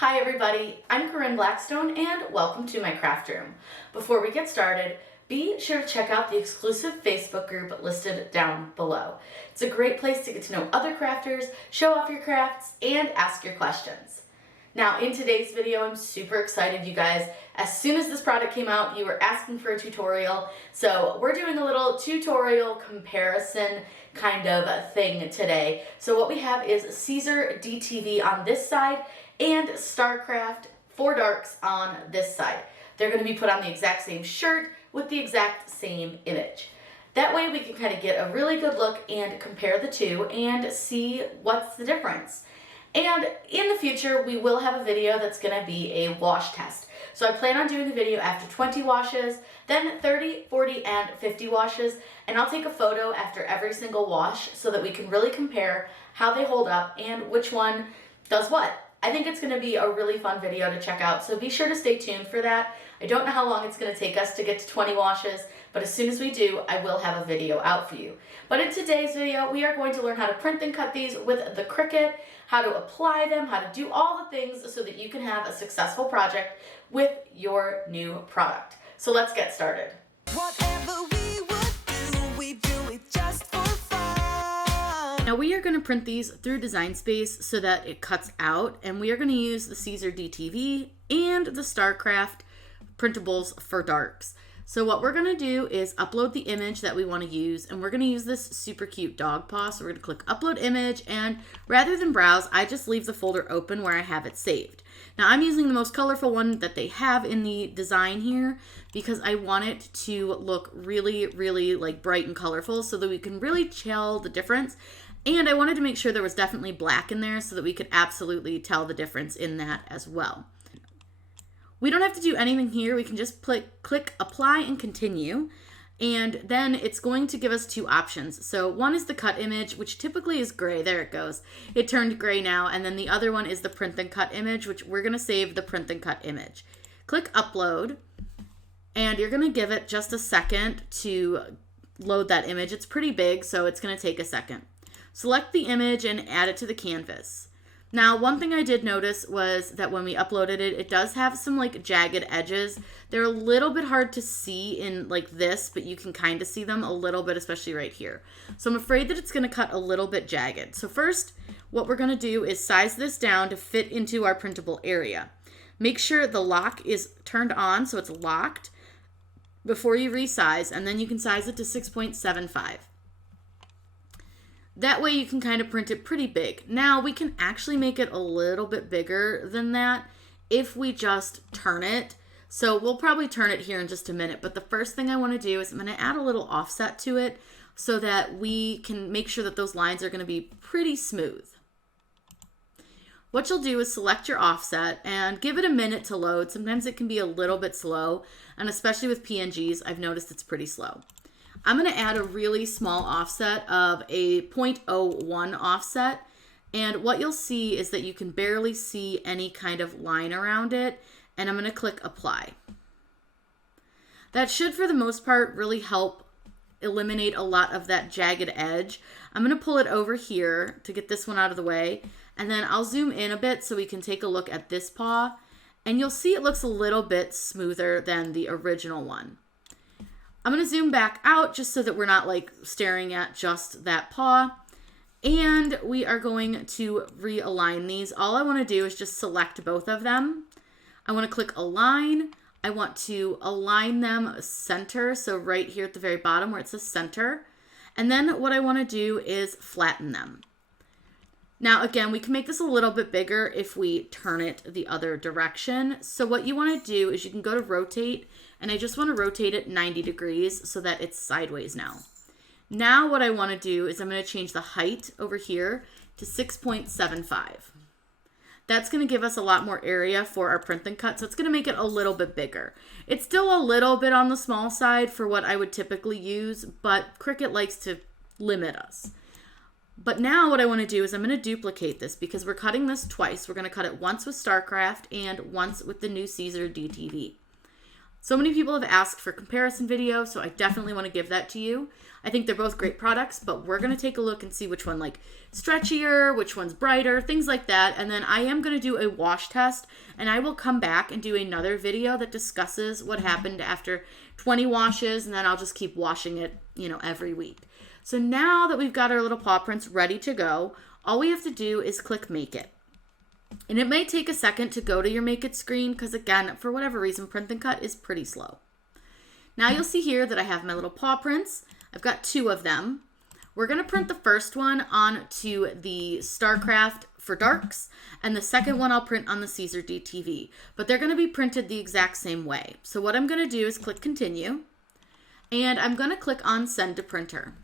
Hi everybody, I'm Corinne Blackstone and welcome to my craft room. Before we get started, be sure to check out the exclusive Facebook group listed down below. It's a great place to get to know other crafters, show off your crafts, and ask your questions. Now in today's video, I'm super excited, you guys. As soon as this product came out, you were asking for a tutorial. So we're doing a little tutorial comparison kind of thing today. So what we have is Siser DTV on this side and Starcraft 4 Darks on this side. They're going to be put on the exact same shirt with the exact same image. That way we can kind of get a really good look and compare the two and see what's the difference. And in the future, we will have a video that's going to be a wash test. So I plan on doing a video after 20 washes, then 30, 40, and 50 washes, and I'll take a photo after every single wash so that we can really compare how they hold up and which one does what. I think it's going to be a really fun video to check out, so be sure to stay tuned for that. I don't know how long it's going to take us to get to 20 washes, but as soon as we do, I will have a video out for you. But in today's video, we are going to learn how to print and cut these with the Cricut, how to apply them, how to do all the things so that you can have a successful project with your new product. So let's get started. Whatever we would do, we do it just for fun. Now we are going to print these through Design Space so that it cuts out, and we are going to use the Caesar DTV and the Starcraft Printables for Darks. So what we're going to do is upload the image that we want to use, and we're going to use this super cute dog paw. So we're going to click upload image, and rather than browse, I just leave the folder open where I have it saved. Now I'm using the most colorful one that they have in the design here because I want it to look really, really like bright and colorful so that we can really tell the difference. And I wanted to make sure there was definitely black in there so that we could absolutely tell the difference in that as well. We don't have to do anything here. We can just click apply and continue. And then it's going to give us two options. So one is the cut image, which typically is gray. There it goes. It turned gray now. And then the other one is the print and cut image, which we're going to save the print and cut image. Click upload. And you're going to give it just a second to load that image. It's pretty big, so it's going to take a second. Select the image and add it to the canvas. Now, one thing I did notice was that when we uploaded it, it does have some like jagged edges. They're a little bit hard to see in like this, but you can kind of see them a little bit, especially right here. So I'm afraid that it's going to cut a little bit jagged. So first, what we're going to do is size this down to fit into our printable area. Make sure the lock is turned on so it's locked before you resize, and then you can size it to 6.75. That way you can kind of print it pretty big. Now we can actually make it a little bit bigger than that if we just turn it. So we'll probably turn it here in just a minute. But the first thing I want to do is I'm going to add a little offset to it so that we can make sure that those lines are going to be pretty smooth. What you'll do is select your offset and give it a minute to load. Sometimes it can be a little bit slow, and especially with PNGs, I've noticed it's pretty slow. I'm going to add a really small offset of a 0.01 offset, and what you'll see is that you can barely see any kind of line around it, and I'm going to click apply. That should, for the most part, really help eliminate a lot of that jagged edge. I'm going to pull it over here to get this one out of the way, and then I'll zoom in a bit so we can take a look at this paw, and you'll see it looks a little bit smoother than the original one. I'm going to zoom back out just so that we're not like staring at just that paw. And we are going to realign these. All I want to do is just select both of them. I want to click align. I want to align them center. So right here at the very bottom where it says center. And then what I want to do is flatten them. Now, again, we can make this a little bit bigger if we turn it the other direction. So what you want to do is you can go to rotate, and I just want to rotate it 90 degrees so that it's sideways now. Now what I want to do is I'm going to change the height over here to 6.75. That's going to give us a lot more area for our print and cut, so it's going to make it a little bit bigger. It's still a little bit on the small side for what I would typically use, but Cricut likes to limit us. But now what I want to do is I'm going to duplicate this because we're cutting this twice. We're going to cut it once with Starcraft and once with the new Siser DTV. So many people have asked for comparison videos, so I definitely want to give that to you. I think they're both great products, but we're going to take a look and see which one like stretchier, which one's brighter, things like that. And then I am going to do a wash test, and I will come back and do another video that discusses what happened after 20 washes, and then I'll just keep washing it, every week. So now that we've got our little paw prints ready to go, all we have to do is click Make It. And it may take a second to go to your Make It screen because, again, for whatever reason, Print and Cut is pretty slow. Now you'll see here that I have my little paw prints. I've got 2 of them. We're going to print the first one onto the Starcraft for darks, and the second one I'll print on the Caesar DTV. But they're going to be printed the exact same way. So what I'm going to do is click Continue, and I'm going to click on Send to Printer.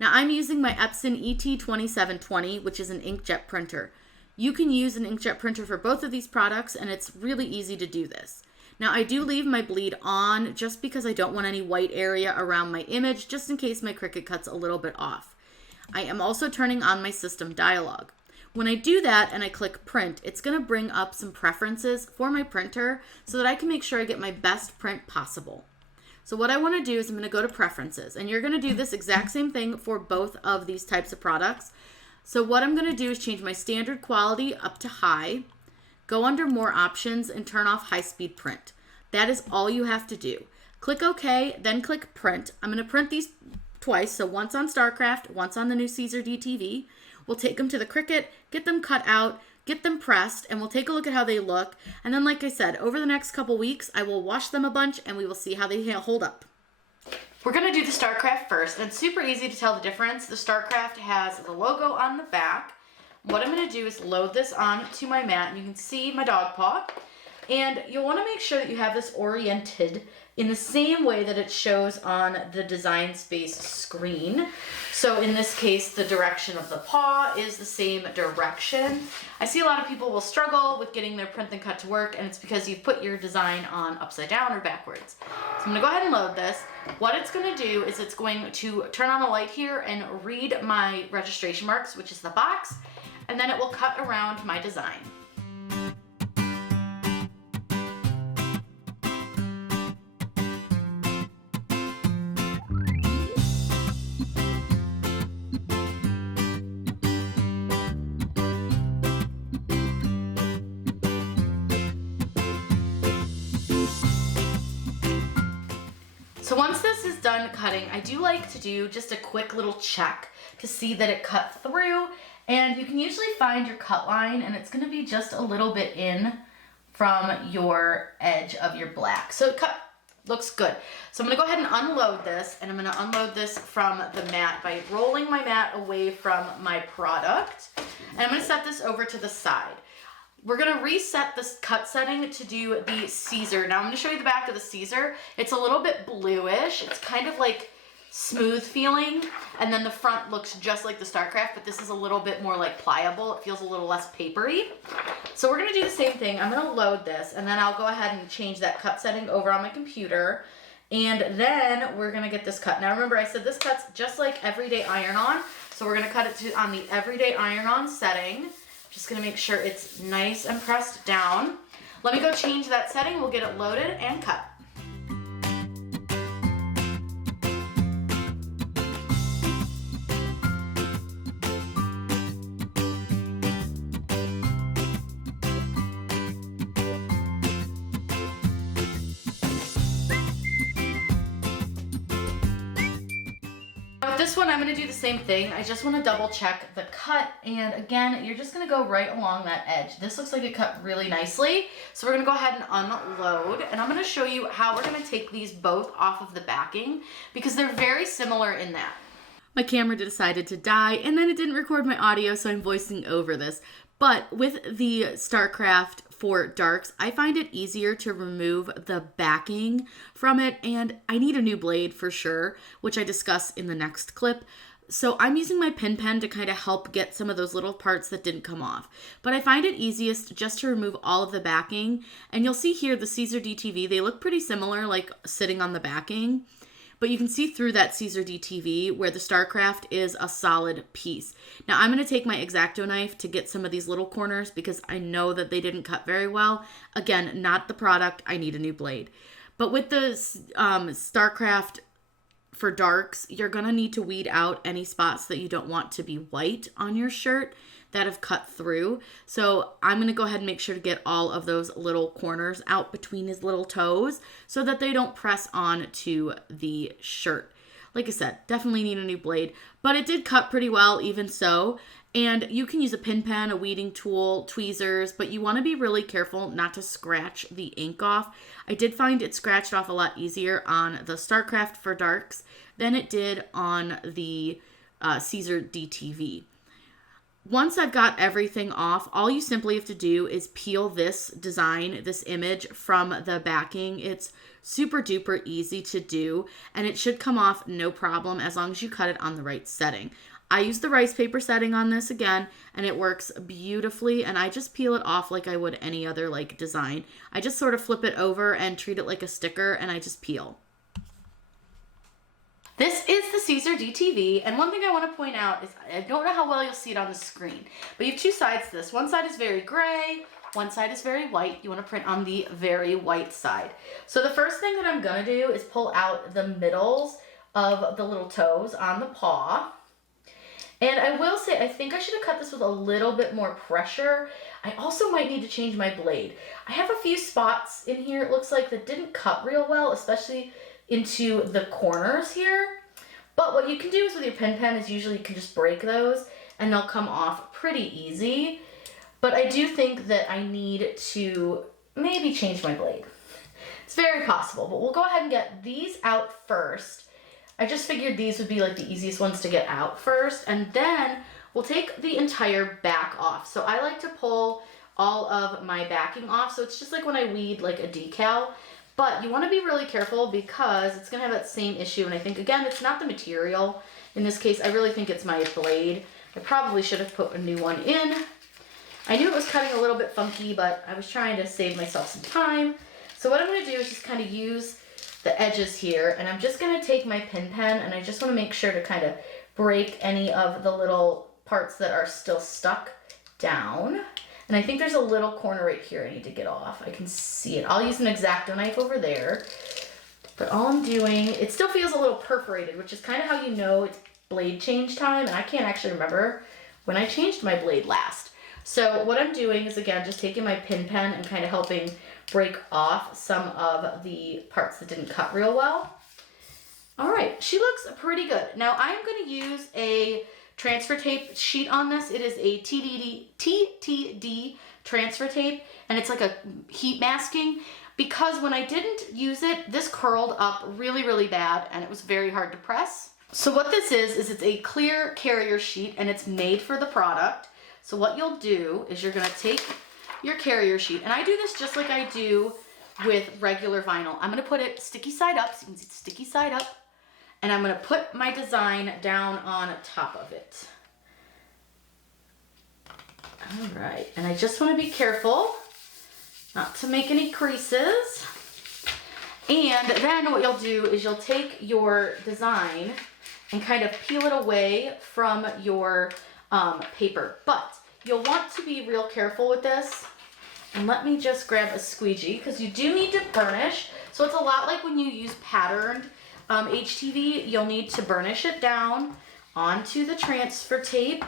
Now I'm using my Epson ET2720, which is an inkjet printer. You can use an inkjet printer for both of these products, and it's really easy to do this. Now, I do leave my bleed on just because I don't want any white area around my image, just in case my Cricut cut's a little bit off. I am also turning on my system dialog. When I do that and I click print, it's going to bring up some preferences for my printer so that I can make sure I get my best print possible. So what I want to do is I'm going to go to preferences, and you're going to do this exact same thing for both of these types of products. So what I'm going to do is change my standard quality up to high, go under more options, and turn off high speed print. That is all you have to do. Click OK, then click print. I'm going to print these twice, so once on Starcraft, once on the new Caesar DTV. We'll take them to the Cricut, get them cut out, get them pressed, and we'll take a look at how they look. And then, like I said, over the next couple weeks, I will wash them a bunch and we will see how they hold up. We're going to do the Starcraft first, and it's super easy to tell the difference. The Starcraft has the logo on the back. What I'm going to do is load this onto my mat, and you can see my dog paw. And you'll want to make sure that you have this oriented in the same way that it shows on the Design Space screen. So in this case, the direction of the paw is the same direction. I see a lot of people will struggle with getting their print and cut to work, and it's because you've put your design on upside down or backwards. So I'm going to go ahead and load this. What it's going to do is it's going to turn on a light here and read my registration marks, which is the box, and then it will cut around my design. So once this is done cutting, I do like to do just a quick little check to see that it cut through. And you can usually find your cut line, and it's going to be just a little bit in from your edge of your black. So it looks good. So I'm going to go ahead and unload this, and I'm going to unload this from the mat by rolling my mat away from my product. And I'm going to set this over to the side. We're going to reset this cut setting to do the Caesar. Now I'm going to show you the back of the Caesar. It's a little bit bluish. It's kind of like smooth feeling, and then the front looks just like the Starcraft, but this is a little bit more like pliable. It feels a little less papery. So we're going to do the same thing. I'm going to load this, and then I'll go ahead and change that cut setting over on my computer, and then we're going to get this cut. Now remember, I said this cuts just like everyday iron-on, so we're going to cut it on the everyday iron-on setting. Just going to make sure it's nice and pressed down. Let me go change that setting. We'll get it loaded and cut. This one, I'm going to do the same thing. I just want to double check the cut, and again, you're just going to go right along that edge. This looks like it cut really nicely, so we're going to go ahead and unload, and I'm going to show you how we're going to take these both off of the backing, because they're very similar in that. My camera decided to die, and then it didn't record my audio, so I'm voicing over this. But with the Starcraft for darks, I find it easier to remove the backing from it, and I need a new blade for sure, which I discuss in the next clip. So I'm using my pin pen to kind of help get some of those little parts that didn't come off. But I find it easiest just to remove all of the backing, and you'll see here the Caesar DTV, they look pretty similar, like sitting on the backing. But you can see through that Caesar DTV where the Starcraft is a solid piece. Now I'm going to take my X-Acto knife to get some of these little corners because I know that they didn't cut very well. Again, not the product. I need a new blade. But with the Starcraft for darks, you're going to need to weed out any spots that you don't want to be white on your shirt that have cut through. So I'm going to go ahead and make sure to get all of those little corners out between his little toes so that they don't press on to the shirt. Like I said, definitely need a new blade, but it did cut pretty well even so. And you can use a pin pen, a weeding tool, tweezers, but you want to be really careful not to scratch the ink off. I did find it scratched off a lot easier on the Starcraft for darks than it did on the Caesar DTV. Once I've got everything off, all you simply have to do is peel this design, this image from the backing. It's super duper easy to do, and it should come off no problem as long as you cut it on the right setting. I use the rice paper setting on this again, and it works beautifully, and I just peel it off like I would any other like design. I just sort of flip it over and treat it like a sticker, and I just peel. This is the Siser DTV, and one thing I want to point out is I don't know how well you'll see it on the screen, but you have two sides to this. One side is very gray, one side is very white. You want to print on the very white side. So the first thing that I'm going to do is pull out the middles of the little toes on the paw. And I will say, I think I should have cut this with a little bit more pressure. I also might need to change my blade. I have a few spots in here, it looks like, that didn't cut real well, especially into the corners here. But what you can do is with your pen is usually you can just break those and they'll come off pretty easy. But I do think that I need to maybe change my blade. It's very possible, but we'll go ahead and get these out first. I just figured these would be like the easiest ones to get out first, and then we'll take the entire back off. So I like to pull all of my backing off, so it's just like when I weed like a decal. But you want to be really careful because it's going to have that same issue. And I think, again, it's not the material. In this case, I really think it's my blade. I probably should have put a new one in. I knew it was cutting a little bit funky, but I was trying to save myself some time. So what I'm going to do is just kind of use the edges here. And I'm just going to take my pin pen, and I just want to make sure to kind of break any of the little parts that are still stuck down. And I think there's a little corner right here I need to get off. I can see it. I'll use an X-Acto knife over there. But all I'm doing, it still feels a little perforated, which is kind of how you know it's blade change time. And I can't actually remember when I changed my blade last. So what I'm doing is, again, just taking my pin pen and kind of helping break off some of the parts that didn't cut real well. All right, she looks pretty good. Now I'm going to use a transfer tape sheet on this. It is a TTD transfer tape, and it's like a heat masking, because when I didn't use it, this curled up really, really bad, and it was very hard to press. So what this is it's a clear carrier sheet, and it's made for the product. So what you'll do is you're gonna take your carrier sheet, and I do this just like I do with regular vinyl. I'm gonna put it sticky side up, so you can see it's sticky side up, and I'm going to put my design down on top of it. All right, and I just want to be careful not to make any creases. And then what you'll do is you'll take your design and kind of peel it away from your paper. But you'll want to be real careful with this. And let me just grab a squeegee, because you do need to burnish. So it's a lot like when you use patterned HTV, you'll need to burnish it down onto the transfer tape.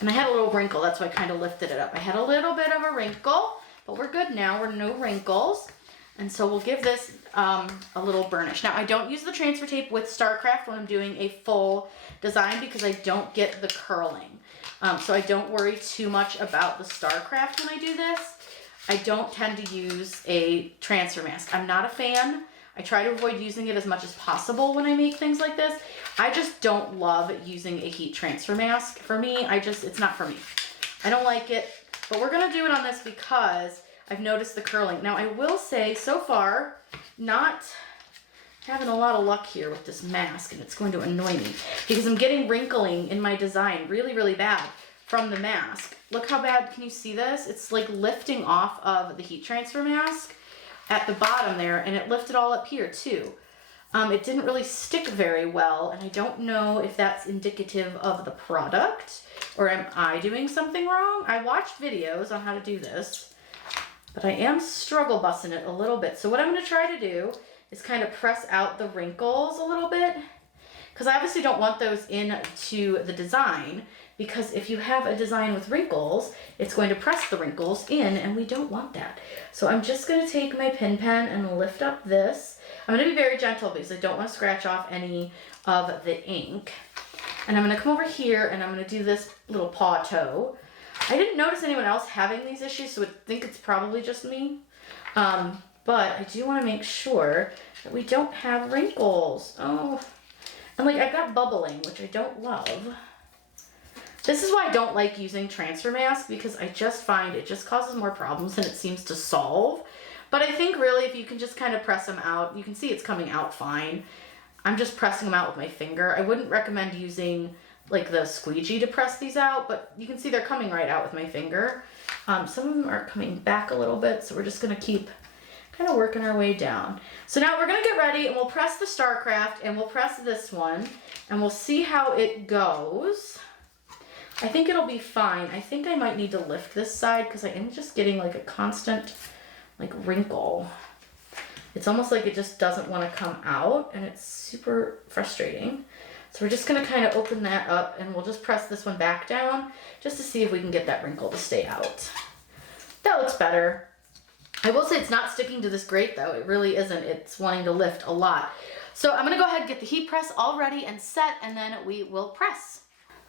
And I had a little wrinkle, that's why I kind of lifted it up. I had a little bit of a wrinkle, but we're good now, we're no wrinkles. And so we'll give this a little burnish. Now I don't use the transfer tape with Starcraft when I'm doing a full design because I don't get the curling. So I don't worry too much about the Starcraft when I do this. I don't tend to use a transfer mask. I'm not a fan. I try to avoid using it as much as possible when I make things like this. I just don't love using a heat transfer mask. For me, it's not for me. I don't like it, but we're gonna do it on this because I've noticed the curling. Now I will say, so far, not having a lot of luck here with this mask, and it's going to annoy me because I'm getting wrinkling in my design really, really bad from the mask. Look how bad, can you see this? It's like lifting off of the heat transfer mask at the bottom there, and it lifted all up here too. It didn't really stick very well, and I don't know if that's indicative of the product, or am I doing something wrong? I watched videos on how to do this, but I am struggle busting it a little bit. So what I'm going to try to do is kind of press out the wrinkles a little bit, because I obviously don't want those into the design, because if you have a design with wrinkles, it's going to press the wrinkles in, and we don't want that. So I'm just going to take my pin pen and lift up this. I'm going to be very gentle because I don't want to scratch off any of the ink. And I'm going to come over here and I'm going to do this little paw toe. I didn't notice anyone else having these issues, so I think it's probably just me. But I do want to make sure that we don't have wrinkles. Oh, and like I've got bubbling, which I don't love. This is why I don't like using transfer mask, because I just find it just causes more problems than it seems to solve. But I think really if you can just kind of press them out, you can see it's coming out fine. I'm just pressing them out with my finger. I wouldn't recommend using like the squeegee to press these out, but you can see they're coming right out with my finger. Some of them are coming back a little bit, so we're just gonna keep kind of working our way down. So now we're gonna get ready and we'll press the Starcraft and we'll press this one and we'll see how it goes. I think it'll be fine. I think I might need to lift this side because I am just getting like a constant like wrinkle. It's almost like it just doesn't want to come out, and it's super frustrating. So we're just going to kind of open that up and we'll just press this one back down just to see if we can get that wrinkle to stay out. That looks better. I will say it's not sticking to this grate though. It really isn't. It's wanting to lift a lot. So I'm going to go ahead and get the heat press all ready and set, and then we will press.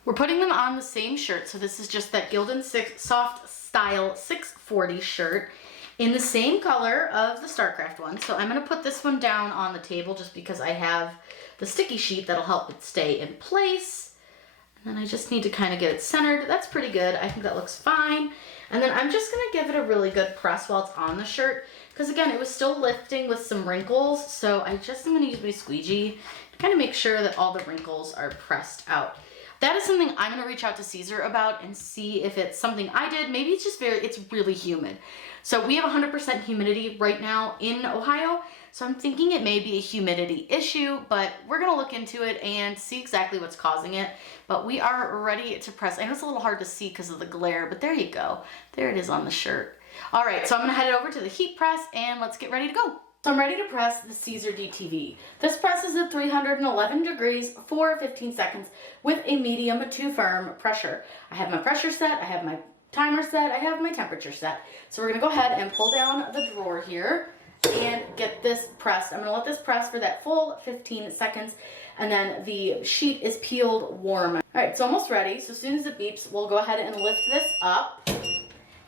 We're putting them on the same shirt. So this is just that Gildan Soft Style 640 shirt in the same color of the Starcraft one. So I'm going to put this one down on the table just because I have the sticky sheet that'll help it stay in place. And then I just need to kind of get it centered. That's pretty good. I think that looks fine. And then I'm just going to give it a really good press while it's on the shirt, because again, it was still lifting with some wrinkles. So I just am going to use my squeegee to kind of make sure that all the wrinkles are pressed out. That is something I'm going to reach out to Caesar about and see if it's something I did. Maybe it's just it's really humid. So we have 100% humidity right now in Ohio. So I'm thinking it may be a humidity issue, but we're going to look into it and see exactly what's causing it. But we are ready to press. I know it's a little hard to see because of the glare, but there you go. There it is on the shirt. All right, so I'm going to head over to the heat press and let's get ready to go. So I'm ready to press the Caesar DTV. This press is at 311 degrees for 15 seconds with a medium to firm pressure. I have my pressure set, I have my timer set, I have my temperature set. So we're gonna go ahead and pull down the drawer here and get this pressed. I'm gonna let this press for that full 15 seconds, and then the sheet is peeled warm. All right, it's almost ready. So as soon as it beeps, we'll go ahead and lift this up.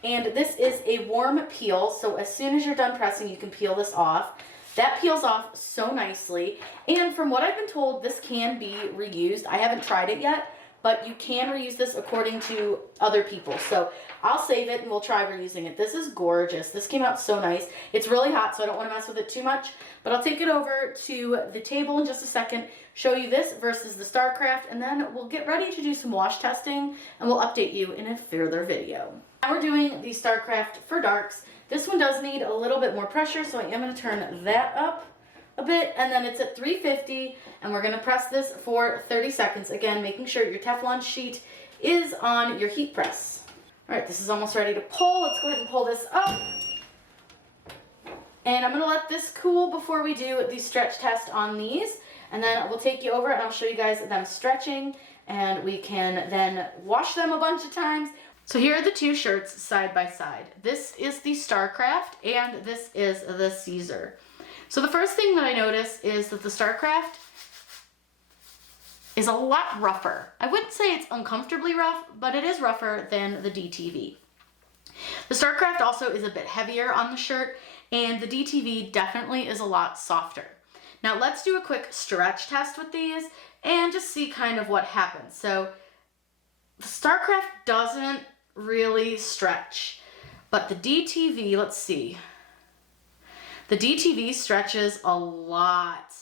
And this is a warm peel, so as soon as you're done pressing, you can peel this off. That peels off so nicely. And from what I've been told, this can be reused. I haven't tried it yet, but you can reuse this according to other people. So I'll save it and we'll try reusing it. This is gorgeous. This came out so nice. It's really hot, so I don't want to mess with it too much, but I'll take it over to the table in just a second, show you this versus the Starcraft, and then we'll get ready to do some wash testing and we'll update you in a further video. Now we're doing the Starcraft for darks. This one does need a little bit more pressure, so I am going to turn that up a bit, and then it's at 350, and we're going to press this for 30 seconds. Again, making sure your Teflon sheet is on your heat press. All right, this is almost ready to pull. Let's go ahead and pull this up. And I'm going to let this cool before we do the stretch test on these, and then we'll take you over and I'll show you guys them stretching, and we can then wash them a bunch of times. So here are the two shirts side by side. This is the Starcraft and this is the Caesar. So the first thing that I notice is that the Starcraft is a lot rougher. I wouldn't say it's uncomfortably rough, but it is rougher than the DTV. The Starcraft also is a bit heavier on the shirt, and the DTV definitely is a lot softer. Now let's do a quick stretch test with these and just see kind of what happens. So the Starcraft doesn't really stretch, but the DTV, let's see. The DTV stretches a lot.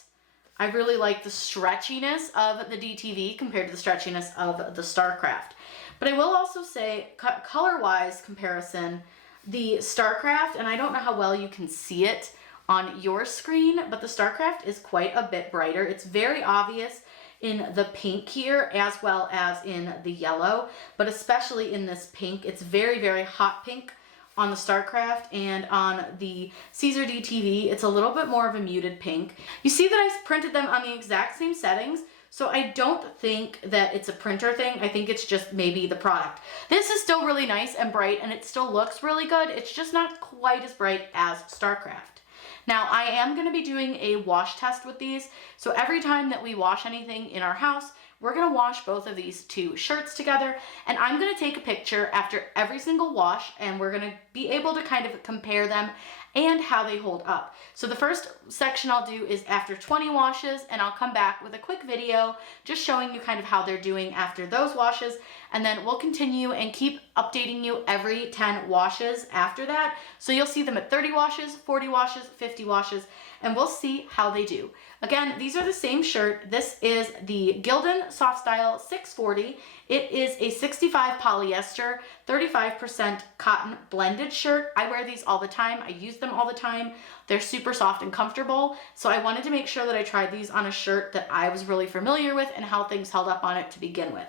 I really like the stretchiness of the DTV compared to the stretchiness of the Starcraft. But I will also say, color-wise comparison, the Starcraft, and I don't know how well you can see it on your screen, but the Starcraft is quite a bit brighter. It's very obvious in the pink here as well as in the yellow, but especially in this pink. It's very, very hot pink on the Starcraft, and on the Caesar DTV, it's a little bit more of a muted pink. You see that I printed them on the exact same settings, so I don't think that it's a printer thing. I think it's just maybe the product. This is still really nice and bright, and it still looks really good. It's just not quite as bright as Starcraft. Now, I am going to be doing a wash test with these, so every time that we wash anything in our house, we're going to wash both of these two shirts together, and I'm going to take a picture after every single wash, and we're going to be able to kind of compare them and how they hold up. So the first section I'll do is after 20 washes, and I'll come back with a quick video just showing you kind of how they're doing after those washes, and then we'll continue and keep updating you every 10 washes after that. So you'll see them at 30 washes, 40 washes, 50 washes, and we'll see how they do. Again, these are the same shirt. This is the Gildan Soft Style 640. It is a 65 polyester, 35% cotton blended shirt. I wear these all the time. I use them all the time. They're super soft and comfortable. So I wanted to make sure that I tried these on a shirt that I was really familiar with and how things held up on it to begin with.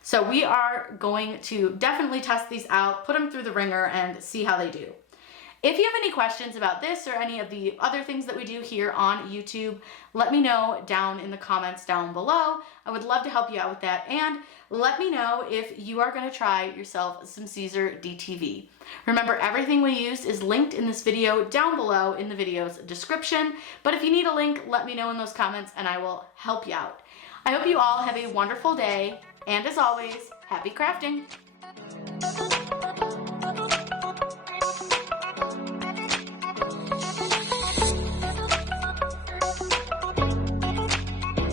So we are going to definitely test these out, put them through the ringer, and see how they do. If you have any questions about this or any of the other things that we do here on YouTube, let me know down in the comments down below. I would love to help you out with that. And let me know if you are going to try yourself some Siser DTV. Remember, everything we used is linked in this video down below in the video's description. But if you need a link, let me know in those comments and I will help you out. I hope you all have a wonderful day. And as always, happy crafting!